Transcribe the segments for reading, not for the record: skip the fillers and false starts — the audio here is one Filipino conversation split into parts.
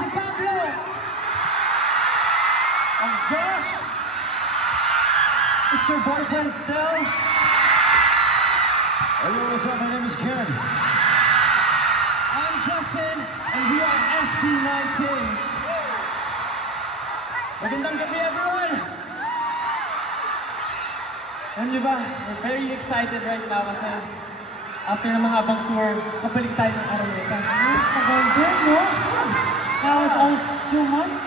si Pablo. I'm Josh. It's your boyfriend still. Hey, what's up? My name is Ken. I'm Justin, and we are SB19. Magandang gabi, everyone. Alam niyo ba, we're very excited right now kasi after ng mahabang tour, kapalik tayo ng Araneta. Tagal din, no? That was almost 2 months.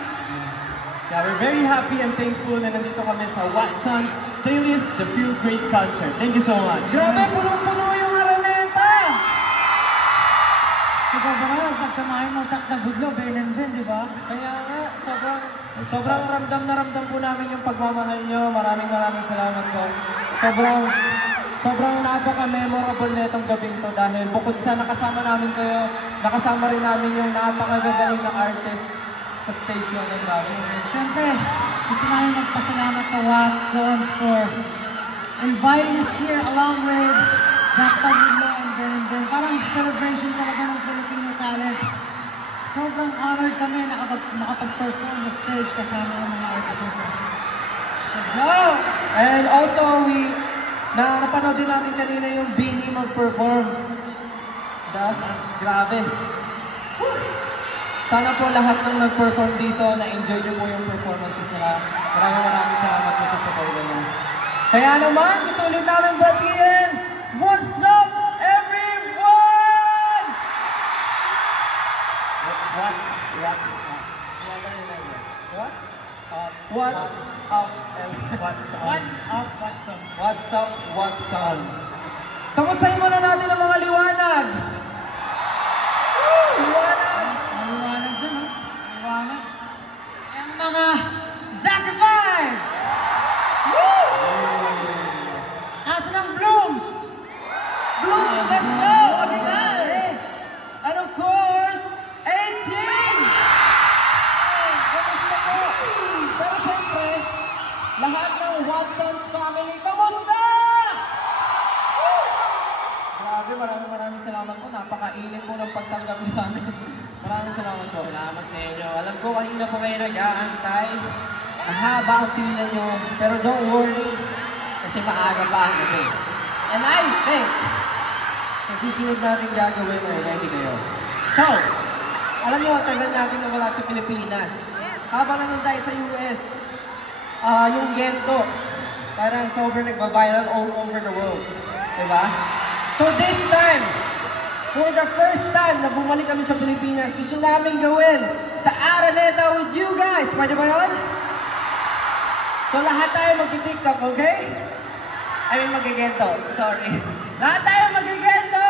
Yeah, we're very happy and thankful na nandito kami sa Watson's Playlist, the Feel Great Concert. Thank you so much. Grabe, punong-puno yung Araneta! Ikaw ba nga, pagsamahin mo sa Budlo, Ben and Ben, di ba? Kaya nga, sobrang ramdam na ramdam po namin yung pagmamahal nyo. Maraming salamat po. Sobrang napaka-memorable na itong gabing to dahil bukod sa nakasama namin kayo, nakasama rin namin yung napakagagaling na artist sa stage yun. Siyempre, gusto namin magpasalamat sa Watson's for inviting us here along with Zach Budlo and Ben. Parang celebration talaga ng Filipino talent. Sobrang honored kami nakapag-perform sa stage kasama ng mga artists nito. Let's go! And also, napanood din natin kanina yung Beanie mag-perform. Grabe. Sana po lahat ng nag-perform dito, na-enjoy nyo po yung performances nila. Maraming salamat po sa support nyo. Kaya naman, gusto ulit namin batiin, what's up, everyone? What's up? What's up? Kamustahin muna natin ang mga liwanag. Liwanag! Maliwanag dyan, ha? Maliwanag. Ang mga Zakified! Asan ang Blooms? Blooms, let's go! Again! And of course, 18! Kamusta po? Pero syempre, lahat ng Watson's family, kamusta? Grabe, maraming salamat po. Napakainit po ng pagtanggap niyo sa amin. Maraming salamat po. Salamat sa inyo. Alam ko kanina po kayo nag-aantay. Mahaba ang pila nyo. Pero don't worry. Kasi maaga pa ang gabi. And I think sa susunod natin gagawin ay ready kayo. So, alam nyo, tagal natin na wala sa Pilipinas. Habang nandun tayo sa US, yung Gento, parang sobrang nagba-viral all over the world. Diba? So this time, for the first time na bumalik kami sa Pilipinas, gusto namin gawin sa Araneta with you guys. Pwede ba yun? So lahat tayo mag-TikTok, okay? I mean mag-Gento, sorry. Lahat tayo mag-Gento!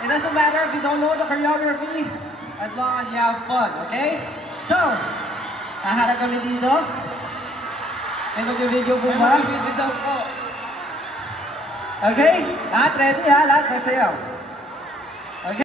It doesn't matter if you don't know the choreography, as long as you have fun, okay? So, haharap kami dito. May mag-video po ba? May video daw po. Okay? Lahat ready ha? Lahat sasayaw.